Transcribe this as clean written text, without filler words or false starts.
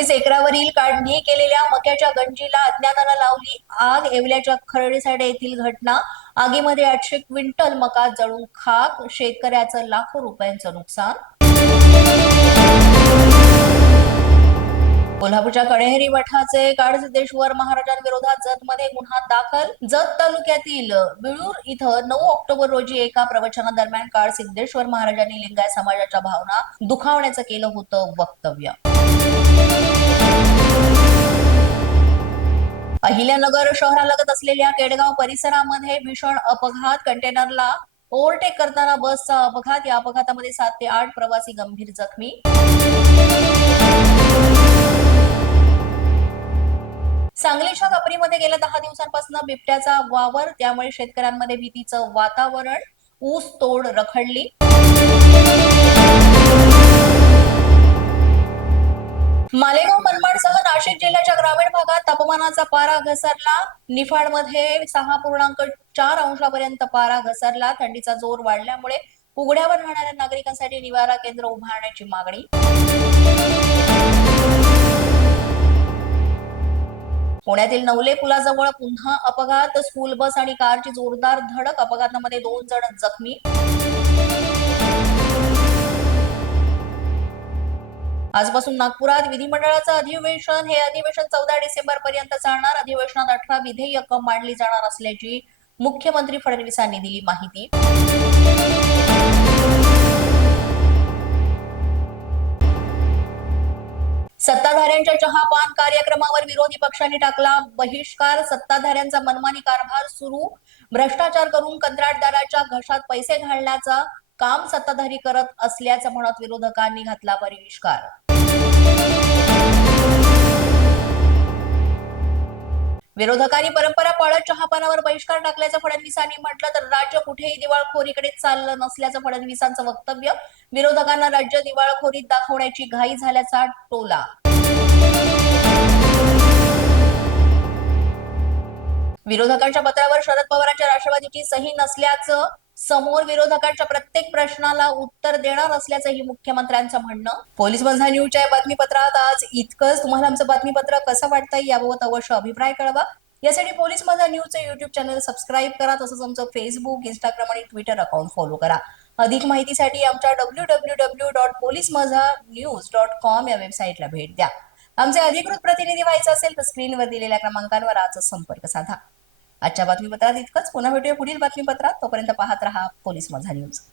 25 एकरावरील काढणी केलेल्या मक्याच्या गंजीला अज्ञातानं लावली आग। येवल्याच्या खर्डीसाडे येथील घटना। आगीमध्ये 800 क्विंटल मका जळून खाक। शेतकऱ्याचं लाखो रुपयांचं नुकसान। कोल्हापूरच्या कणेरी मठाचे काडसिद्धेश्वर महाराजांविरोधात जतमध्ये गुन्हा दाखल। जत तालुक्यातील बिळूर इथं 9 ऑक्टोबर रोजी एका प्रवचनादरम्यान काडसिद्धेश्वर महाराजांनी लिंगायत समाजाच्या भावना दुखावण्याचं केलं होतं वक्तव्य। अहिल्यानगर शहरालगत असलेल्या केडगाव परिसरामध्ये भीषण अपघात। कंटेनरला ओव्हरटेक करताना बसचा अपघात। या अपघातामध्ये 7 ते 8 प्रवासी गंभीर जखमी। सांगलीच्या कपरीमध्ये गेल्या 10 दिवसांपासून बिबट्याचा वावर, त्यामुळे शेतकऱ्यांमध्ये भीतीचं वातावरण। ऊस तोड रखडली। मालेगाव मनमाडसह नाशिक जिल्ह्याच्या ग्रामीण भागात तापमानाचा पारा घसरला। निफाडमध्ये 6.4 अंशापर्यंत पारा घसरला। थंडीचा जोर वाढल्यामुळे उघड्यावर राहणाऱ्या नागरिकांसाठी निवारा केंद्र उभारण्याची मागणी। पुण्यातील नवले पुलाजवळ पुन्हा अपघात। स्कूल बस आणि कारची जोरदार धडक। अपघातामध्ये 2 जण जखमी। आजपासून नागपुरात विधिमंडळाचं अधिवेशन। हे अधिवेशन 14 डिसेंबर पर्यंत चालणार। अधिवेशनात 18 विधेयकं मांडली जाणार असल्याची मुख्यमंत्री फडणवीसांनी दिली माहिती। सत्ताधाऱ्यांच्या चहापान कार्यक्रमावर विरोधी पक्षांनी टाकला बहिष्कार। सत्ताधाऱ्यांचा मनमानी कारभार सुरू। भ्रष्टाचार करून कंत्राटदाराच्या घशात पैसे घालण्याचा काम सत्ताधारी करत असल्याचं म्हणत विरोधकांनी घातला बहिष्कार। विरोधकांनी परंपरा पाळत चहापानावर बहिष्कार टाकल्याचं फडणवीसांनी म्हटलं, तर राज्य कुठेही दिवाळखोरीकडे चाललं नसल्याचं फडणवीसांचं वक्तव्य। विरोधकांना राज्य दिवाळखोरीत दाखवण्याची घाई झाल्याचा टोला। विरोधकांच्या पत्रावर शरद पवारांच्या राष्ट्रवादीची सही नसल्याचं समोर। विरोधकांच्या प्रत्येक प्रश्नाला उत्तर देणार असल्याचंही मुख्यमंत्र्यांचं म्हणणं। पोलीस माझा न्यूजच्या बातमीपत्रात आज इतकंच। तुम्हाला आमचं बातमीपत्र कसं वाटतंय याबाबत अवश्य अभिप्राय कळवा। यासाठी पोलीस माझा न्यूजचं युट्यूब चॅनल सबस्क्राईब करा। तसंच आमचं फेसबुक, इंस्टाग्राम आणि ट्विटर अकाउंट फॉलो करा। अधिक माहितीसाठी आमच्या www.policemazhanews.com या वेबसाईटला भेट द्या। आमचे अधिकृत प्रतिनिधी व्हायचं असेल तर स्क्रीनवर दिलेल्या क्रमांकांवर आजच संपर्क साधा। आजच्या बातमीपत्रात इतकंच। पुन्हा भेटूया पुढील बातमीपत्रात। तोपर्यंत पाहत रहा पोलीस माझा न्यूज।